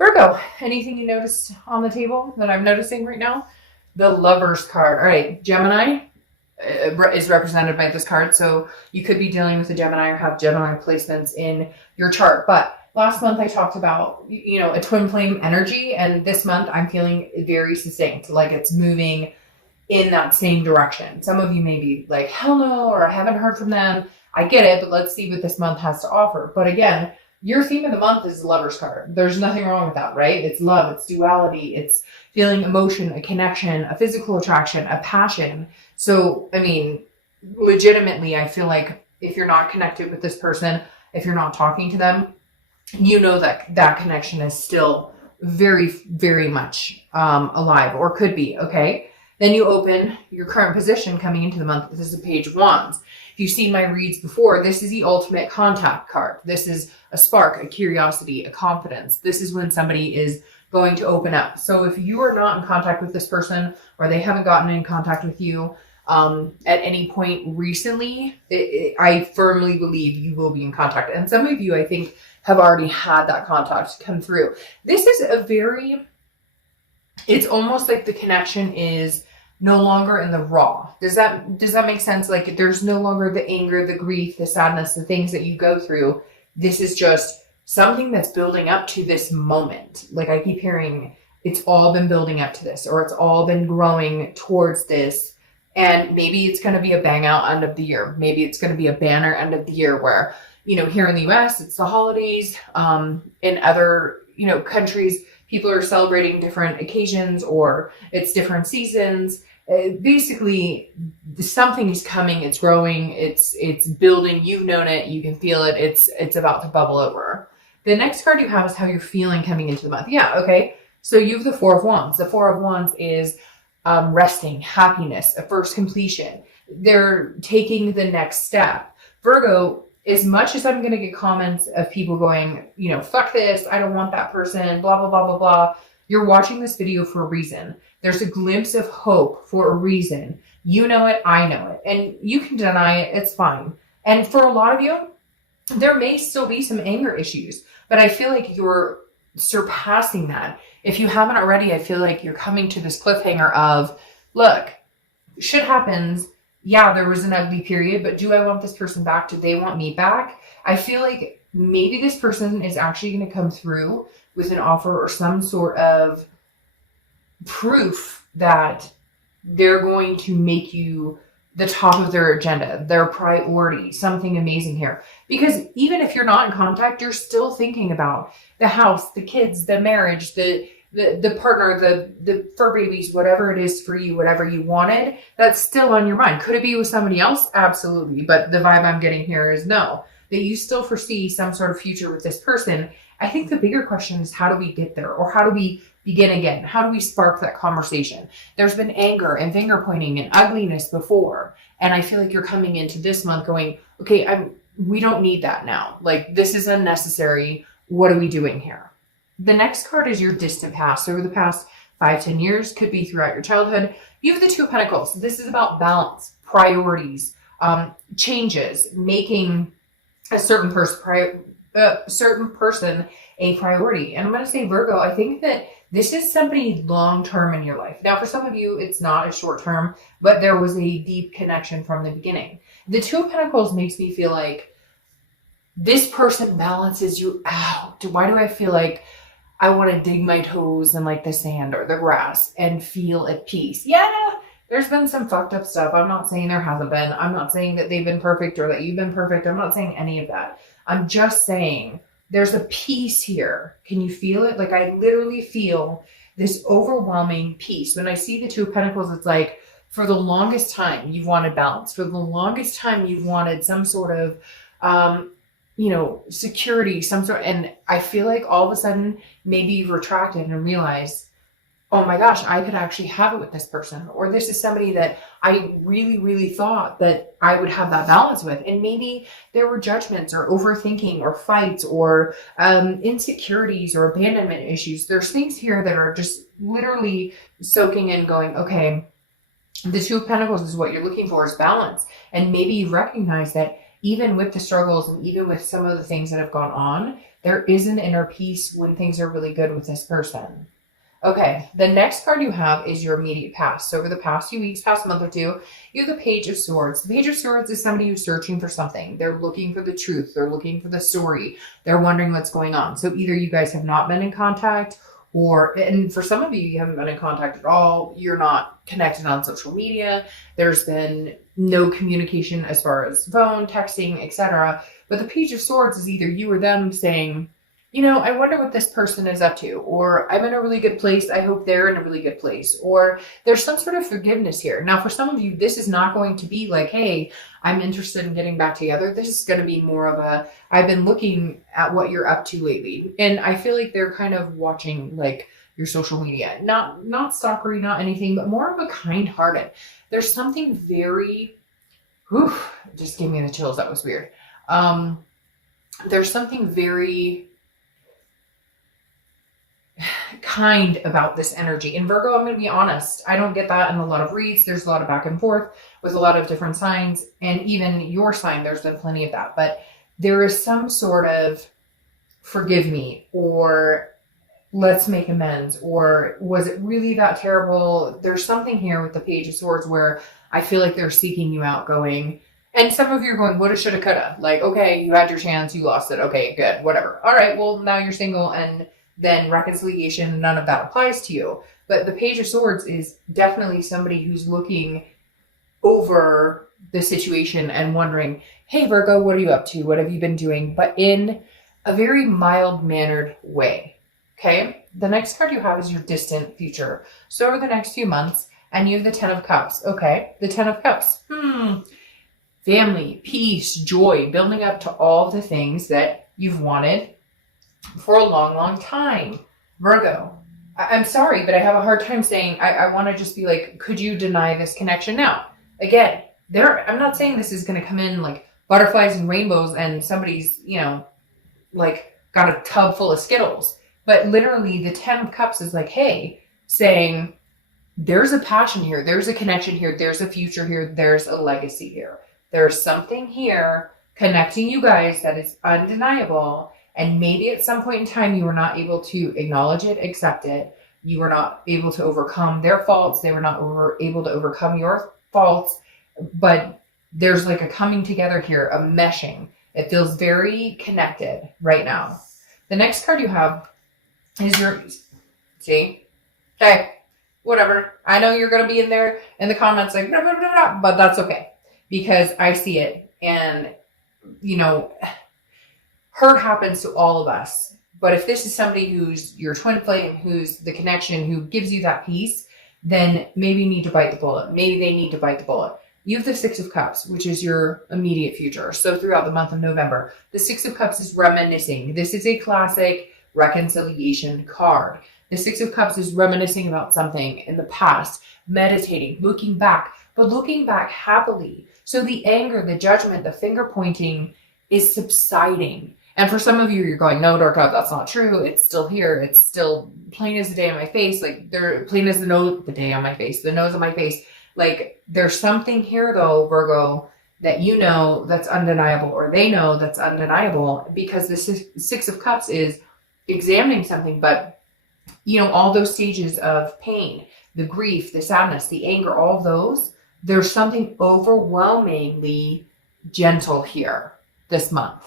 Virgo, anything you notice on the table that I'm noticing right now? The Lovers card. All right, Gemini is represented by this card. So you could be dealing with a Gemini or have Gemini placements in your chart. But last month I talked about, a twin flame energy. And this month I'm feeling very succinct, like it's moving in that same direction. Some of you may be like, hell no, or I haven't heard from them. I get it, but let's see what this month has to offer. But again, your theme of the month is the Lover's card. There's nothing wrong with that, right? It's love, it's duality, it's feeling emotion, a connection, a physical attraction, a passion. So, legitimately, I feel like if you're not connected with this person, if you're not talking to them, that connection is still very, very much alive, or could be, okay? Then you open your current position coming into the month. This is the Page of Wands. If you've seen my reads before, this is the ultimate contact card. This is a spark, a curiosity, a confidence. This is when somebody is going to open up. So if you are not in contact with this person, or they haven't gotten in contact with you at any point recently, I firmly believe you will be in contact. And some of you, I think, have already had that contact come through. This is it's almost like the connection is no longer in the raw. Does that make sense? Like there's no longer the anger, the grief, the sadness, the things that you go through. This is just something that's building up to this moment. Like I keep hearing, it's all been building up to this, or it's all been growing towards this. And maybe it's going to be a bang out end of the year. Maybe it's going to be a banner end of the year where, here in the US, it's the holidays. In other, countries, people are celebrating different occasions, or it's different seasons. Basically, something is coming, it's growing, it's building, you've known it, you can feel it, it's about to bubble over. The next card you have is how you're feeling coming into the month. Yeah, okay. So you have the Four of Wands. The Four of Wands is resting, happiness, a first completion. They're taking the next step. Virgo, as much as I'm going to get comments of people going, fuck this, I don't want that person, blah, blah, blah, blah, blah. You're watching this video for a reason. There's a glimpse of hope for a reason. You know it, I know it. And you can deny it, it's fine. And for a lot of you, there may still be some anger issues, but I feel like you're surpassing that. If you haven't already, I feel like you're coming to this cliffhanger of, look, shit happens. Yeah, there was an ugly period, but do I want this person back? Do they want me back? I feel like maybe this person is actually going to come through with an offer or some sort of proof that they're going to make you the top of their agenda, their priority, something amazing here. Because even if you're not in contact, you're still thinking about the house, the kids, the marriage, the partner, the fur babies, whatever it is for you, whatever you wanted, that's still on your mind. Could it be with somebody else? Absolutely. But the vibe I'm getting here is no, that you still foresee some sort of future with this person. I think the bigger question is, how do we get there? Or how do we begin again? How do we spark that conversation? There's been anger and finger pointing and ugliness before. And I feel like you're coming into this month going, okay, we don't need that now. Like, this is unnecessary. What are we doing here? The next card is your distant past. So over the past 5-10 years, could be throughout your childhood. You have the Two of Pentacles. This is about balance, priorities, changes, making a certain person a priority. And I'm going to say, Virgo, I think that this is somebody long-term in your life. Now, for some of you, it's not a short-term, but there was a deep connection from the beginning. The Two of Pentacles makes me feel like this person balances you out. Why do I feel like I want to dig my toes in like the sand or the grass and feel at peace? Yeah, there's been some fucked up stuff. I'm not saying there hasn't been. I'm not saying that they've been perfect or that you've been perfect. I'm not saying any of that. I'm just saying there's a peace here. Can you feel it? Like, I literally feel this overwhelming peace. When I see the Two of Pentacles, it's like, for the longest time, you've wanted balance. For the longest time, you've wanted some sort of, security, and I feel like all of a sudden, maybe you've retracted and realized, oh my gosh, I could actually have it with this person. Or this is somebody that I really, really thought that I would have that balance with. And maybe there were judgments or overthinking or fights or insecurities or abandonment issues. There's things here that are just literally soaking in, going, okay, the Two of Pentacles is what you're looking for, is balance. And maybe you recognize that even with the struggles and even with some of the things that have gone on, There is an inner peace when things are really good with this person. Okay, the next card you have is your immediate past. So over the past few weeks, past month or two, you have the Page of Swords. The Page of Swords is somebody who's searching for something. They're looking for the truth. They're looking for the story. They're wondering what's going on. So either you guys have not been in contact, and for some of you, you haven't been in contact at all. You're not connected on social media. There's been no communication as far as phone, texting, etc. But the Page of Swords is either you or them saying, I wonder what this person is up to, or I'm in a really good place. I hope they're in a really good place, or there's some sort of forgiveness here. Now, for some of you, this is not going to be like, hey, I'm interested in getting back together. This is going to be more of I've been looking at what you're up to lately. And I feel like they're kind of watching like your social media, not stalkery, not anything, but more of a kind-hearted. There's something very, just gave me the chills. That was weird. There's something very kind about this energy. In Virgo, I'm going to be honest, I don't get that in a lot of reads. There's a lot of back and forth with a lot of different signs, and even your sign, there's been plenty of that. But there is some sort of forgive me, or let's make amends, or was it really that terrible? There's something here with the Page of Swords where I feel like they're seeking you out, going, and some of you are going, woulda, shoulda, coulda. Like, okay, you had your chance, you lost it. Okay, good, whatever. All right, well, now you're single, and then reconciliation, none of that applies to you. But the Page of Swords is definitely somebody who's looking over the situation and wondering, hey, Virgo, what are you up to? What have you been doing? But in a very mild-mannered way, okay? The next card you have is your distant future. So over the next few months, and you have the Ten of Cups, okay? The Ten of Cups, family, peace, joy, building up to all the things that you've wanted for a long, long time. Virgo, I'm sorry, but I have a hard time saying, I want to just be like, could you deny this connection now? Again, I'm not saying this is going to come in like butterflies and rainbows and somebody's, like got a tub full of Skittles. But literally the Ten of Cups is like, hey, saying there's a passion here. There's a connection here. There's a future here. There's a legacy here. There's something here connecting you guys that is undeniable. And maybe at some point in time, you were not able to acknowledge it, accept it. You were not able to overcome their faults. They were not able to overcome your faults. But there's like a coming together here, a meshing. It feels very connected right now. The next card you have is see? Okay, whatever. I know you're going to be in there in the comments like, blah, blah, blah, blah, but that's okay. Because I see it. And, hurt happens to all of us. But if this is somebody who's your twin flame, who's the connection, who gives you that peace, then maybe you need to bite the bullet. Maybe they need to bite the bullet. You have the Six of Cups, which is your immediate future. So throughout the month of November, the Six of Cups is reminiscing. This is a classic reconciliation card. The Six of Cups is reminiscing about something in the past, meditating, looking back, but looking back happily. So the anger, the judgment, the finger pointing is subsiding. And for some of you, you're going, no, Dark Cloud, that's not true. It's still here. It's still plain as the day on my face. Like, they're plain as the day on my face, the nose on my face. Like, there's something here, though, Virgo, that you know that's undeniable, or they know that's undeniable, because the Six of Cups is examining something. But, all those stages of pain, the grief, the sadness, the anger, all of those, there's something overwhelmingly gentle here this month.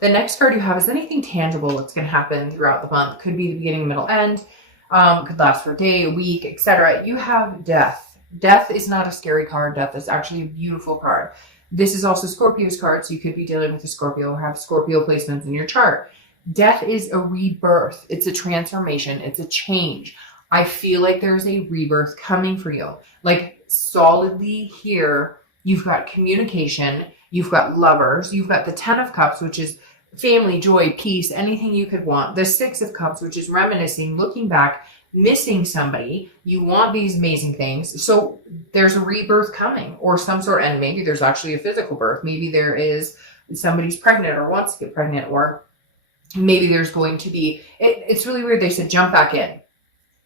The next card you have is anything tangible that's going to happen throughout the month. Could be the beginning, middle, end. Could last for a day, a week, etc. You have death. Death is not a scary card. Death is actually a beautiful card. This is also Scorpio's card, so you could be dealing with a Scorpio or have Scorpio placements in your chart. Death is a rebirth. It's a transformation. It's a change. I feel like there's a rebirth coming for you. Like, solidly here, you've got communication. You've got lovers. You've got the Ten of Cups, which is family, joy, peace, anything you could want. The Six of Cups, which is reminiscing, looking back, missing somebody. You want these amazing things. So there's a rebirth coming, or some sort, and maybe there's actually a physical birth. Maybe there is somebody's pregnant or wants to get pregnant, or maybe there's going to be, it's really weird. They said, jump back in.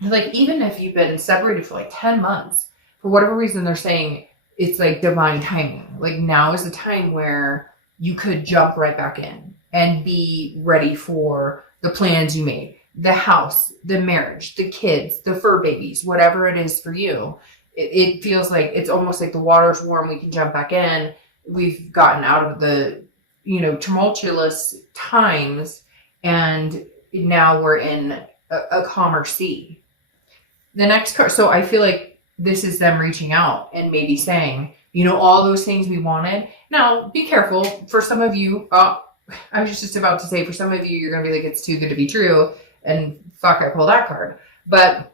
Like, even if you've been separated for like 10 months, for whatever reason, they're saying it's like divine timing. Like, now is the time where you could jump right back in and be ready for the plans you made. The house, the marriage, the kids, the fur babies, whatever it is for you. It feels like it's almost like the water's warm. We can jump back in. We've gotten out of the, tumultuous times, and now we're in a calmer sea. The next card. So I feel like this is them reaching out and maybe saying, all those things we wanted. Now, be careful. For some of you, I was just about to say, for some of you, you're going to be like, it's too good to be true. And fuck, I pulled that card. But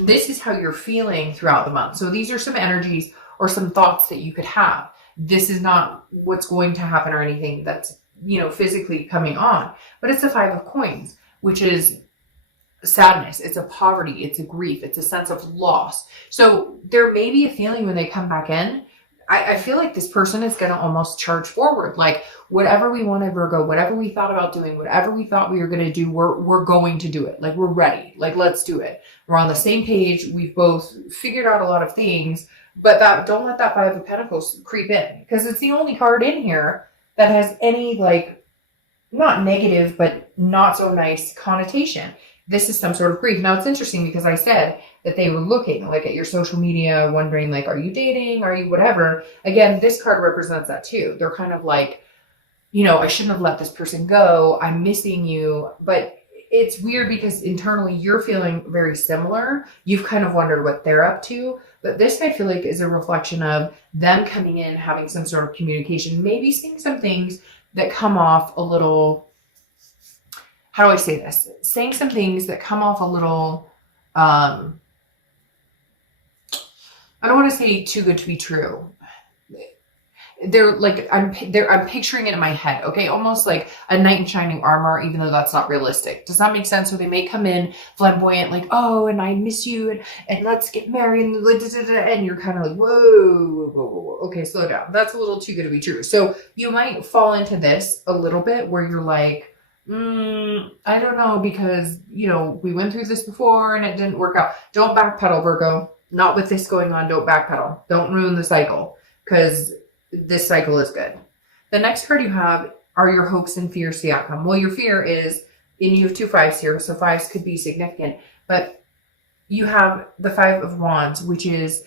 this is how you're feeling throughout the month. So these are some energies or some thoughts that you could have. This is not what's going to happen or anything that's, physically coming on. But it's the 5 of coins, which is sadness. It's a poverty. It's a grief. It's a sense of loss. So there may be a feeling when they come back in. I feel like this person is going to almost charge forward. Like, whatever we wanted, Virgo, whatever we thought about doing, whatever we thought we were going to do, we're going to do it. Like, we're ready. Like, let's do it. We're on the same page. We've both figured out a lot of things, but don't let that 5 of Pentacles creep in, because it's the only card in here that has any, like, not negative, but not so nice connotation. This is some sort of grief. Now, it's interesting because I said that they were looking like at your social media, wondering like, are you dating? Are you whatever? Again, this card represents that too. They're kind of like, I shouldn't have let this person go. I'm missing you. But it's weird because internally you're feeling very similar. You've kind of wondered what they're up to. But this, I feel like, is a reflection of them coming in, having some sort of communication, maybe saying some things that come off a little, how do I say this? Saying some things that come off a little, I don't want to say too good to be true. They're like, I'm picturing it in my head. Okay. Almost like a knight in shining armor, even though that's not realistic. Does that make sense? So they may come in flamboyant, like, oh, and I miss you, and let's get married, and you're kind of like, whoa. Okay. Slow down. That's a little too good to be true. So you might fall into this a little bit where you're like, I don't know, because, we went through this before and it didn't work out. Don't backpedal, Virgo. Not with this going on. Don't backpedal. Don't ruin the cycle, because this cycle is good. The next card you have are your hopes and fears, the outcome. Well, your fear is, and you have 2 5s here, so 5s could be significant, but you have the 5 of Wands, which is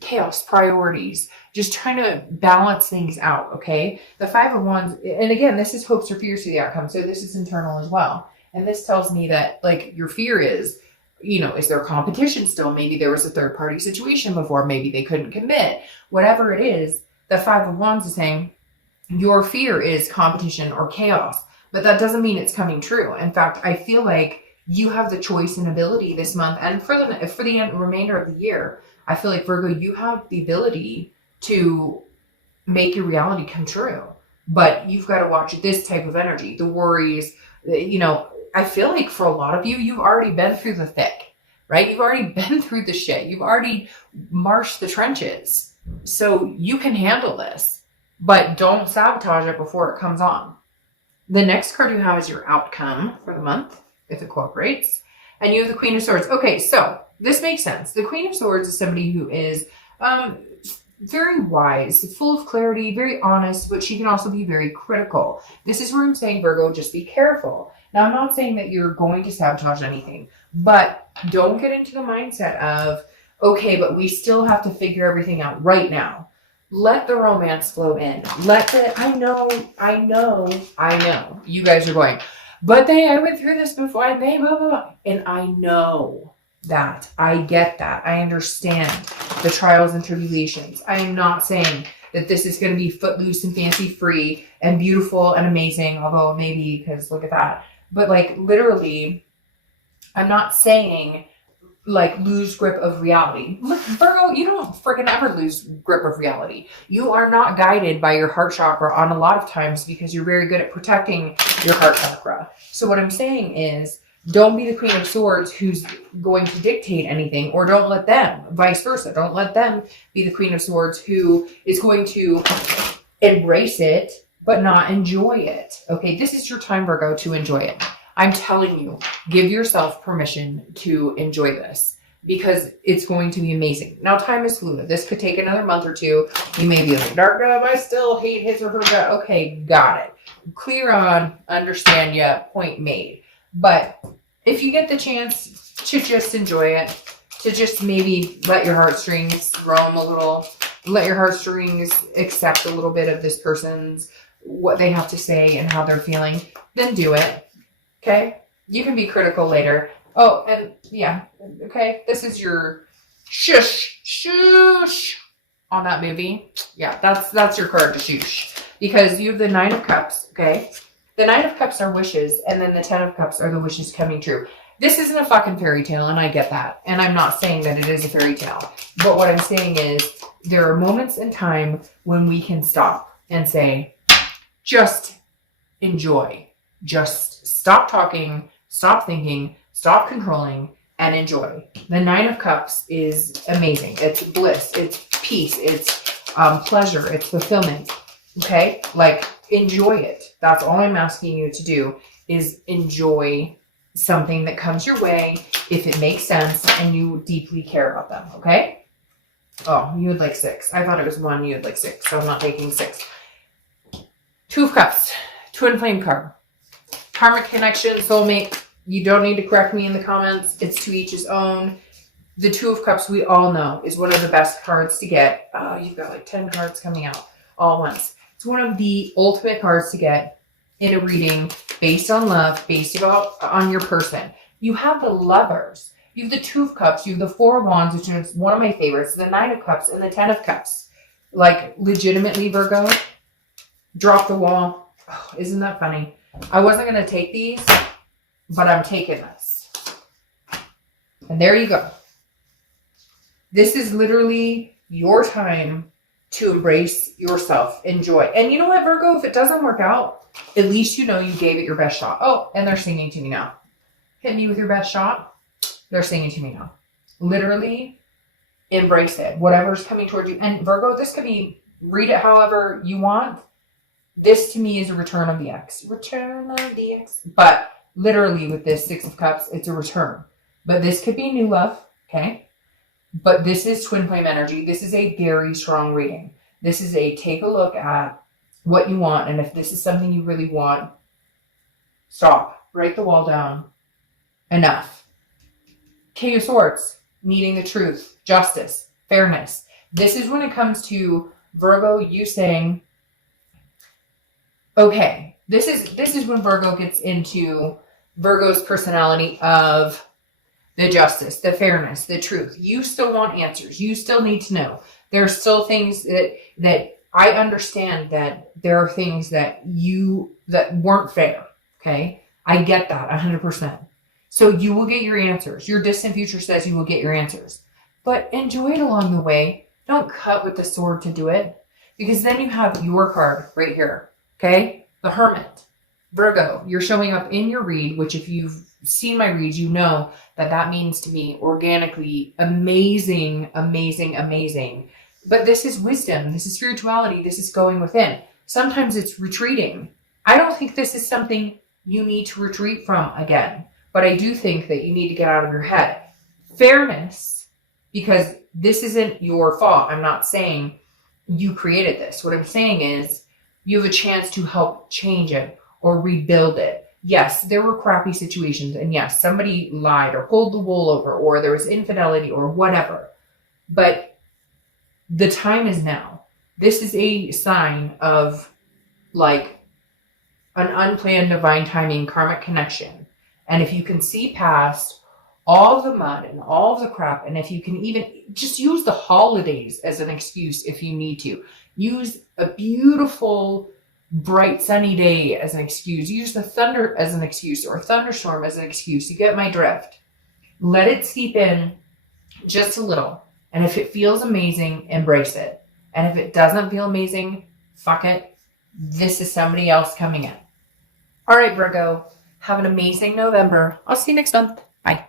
chaos, priorities, just trying to balance things out. Okay. The 5 of Wands, and again, this is hopes or fears to the outcome. So this is internal as well. And this tells me that, like, your fear is, is there competition still? Maybe there was a third party situation before. Maybe they couldn't commit. Whatever it is, the 5 of Wands is saying your fear is competition or chaos, but that doesn't mean it's coming true. In fact, I feel like you have the choice and ability this month, and for the remainder of the year, I feel like, Virgo, you have the ability to make your reality come true, but you've got to watch this type of energy, the worries. I feel like for a lot of you, you've already been through the thick, right? You've already been through the shit. You've already marched the trenches. So you can handle this, but don't sabotage it before it comes on. The next card you have is your outcome for the month, if it cooperates. And you have the Queen of Swords. Okay, so this makes sense. The Queen of Swords is somebody who is very wise, full of clarity, very honest, but she can also be very critical. This is where I'm saying, Virgo, just be careful. Now, I'm not saying that you're going to sabotage anything, but don't get into the mindset of, okay, but we still have to figure everything out right now. Let the romance flow in. I know. You guys are going, but I went through this before, and they blah, blah, blah. And I know that. I get that. I understand the trials and tribulations. I am not saying that this is going to be footloose and fancy free and beautiful and amazing, although maybe, because look at that. But like, literally, I'm not saying like lose grip of reality. Look, Virgo, you don't freaking ever lose grip of reality. You are not guided by your heart chakra on a lot of times because you're very good at protecting your heart chakra. So what I'm saying is, don't be the Queen of Swords who's going to dictate anything, or don't let them, vice versa. Don't let them be the Queen of Swords who is going to embrace it, but not enjoy it. Okay, this is your time, Virgo, to enjoy it. I'm telling you, give yourself permission to enjoy this, because it's going to be amazing. Now, time is fluid. This could take another month or two. You may be like, Dark, I still hate his or her gut. Okay, got it. clear on, understand ya, point made. But if you get the chance to just enjoy it, to just maybe let your heartstrings roam a little, let your heartstrings accept a little bit of this person's, what they have to say and how they're feeling, then do it. Okay? You can be critical later. Oh, and yeah, okay, this is your shush on that movie. Yeah, that's your card to shush. Because you have the Nine of Cups, okay? The Nine of Cups are wishes, and then the Ten of Cups are the wishes coming true. This isn't a fucking fairy tale, and I get that. And I'm not saying that it is a fairy tale. But what I'm saying is there are moments in time when we can stop and say, just enjoy. Just stop talking, stop thinking, stop controlling, and enjoy. The Nine of Cups is amazing. It's bliss. It's peace. It's pleasure. It's fulfillment. Okay? Like, enjoy it. That's all I'm asking you to do is enjoy something that comes your way if it makes sense and you deeply care about them. Okay? Oh, you had like 6. I thought it was 1. You had like 6. So I'm not taking 6. Two of Cups. Twin flame card. Karmic connection, soulmate. You don't need to correct me in the comments. It's to each his own. The Two of Cups, we all know, is one of the best cards to get. Oh, you've got like 10 cards coming out all at once. It's one of the ultimate cards to get in a reading based on love, based on your person. You have the Lovers. You have the Two of Cups. You have the Four of Wands, which is one of my favorites. The Nine of Cups and the 10 of Cups. Like, legitimately, Virgo, drop the wall. Oh, isn't that funny? I wasn't going to take these, but I'm taking this. And there you go. This is literally your time to embrace yourself. Enjoy. And you know what, Virgo? If it doesn't work out, at least you know you gave it your best shot. Oh, and they're singing to me now. Hit me with your best shot. They're singing to me now. Literally embrace it. Whatever's coming towards you. And Virgo, this could be, read it however you want. This to me is a return of the ex. Return of the ex. But literally with this Six of Cups, it's a return. But this could be new love, okay? But this is twin flame energy. This is a very strong reading. This is a take a look at what you want. And if this is something you really want, stop. Break the wall down. Enough. King of Swords. Needing the truth. Justice. Fairness. This is when it comes to Virgo, you saying, okay, this is when Virgo gets into Virgo's personality of the justice, the fairness, the truth. You still want answers. You still need to know. There are still things that I understand that there are things that weren't fair. Okay. I get that 100%. So you will get your answers. Your distant future says you will get your answers, but enjoy it along the way. Don't cut with the sword to do it, because then you have your card right here. Okay. The Hermit. Virgo, you're showing up in your read, which if you've seen my reads, you know that means to me organically amazing, amazing, amazing. But this is wisdom. This is spirituality. This is going within. Sometimes it's retreating. I don't think this is something you need to retreat from again, but I do think that you need to get out of your head. Fairness, because this isn't your fault. I'm not saying you created this. What I'm saying is you have a chance to help change it or rebuild it. Yes, there were crappy situations, and yes, somebody lied or pulled the wool over, or there was infidelity or whatever. But the time is now. This is a sign of like an unplanned divine timing karmic connection. And if you can see past all the mud and all the crap, and if you can even just use the holidays as an excuse if you need to. Use a beautiful bright sunny day as an excuse. Use the thunder as an excuse, or a thunderstorm as an excuse. You get my drift. Let it seep in just a little. And if it feels amazing, embrace it. And if it doesn't feel amazing, fuck it. This is somebody else coming in. All right, Virgo. Have an amazing November. I'll see you next month. Bye.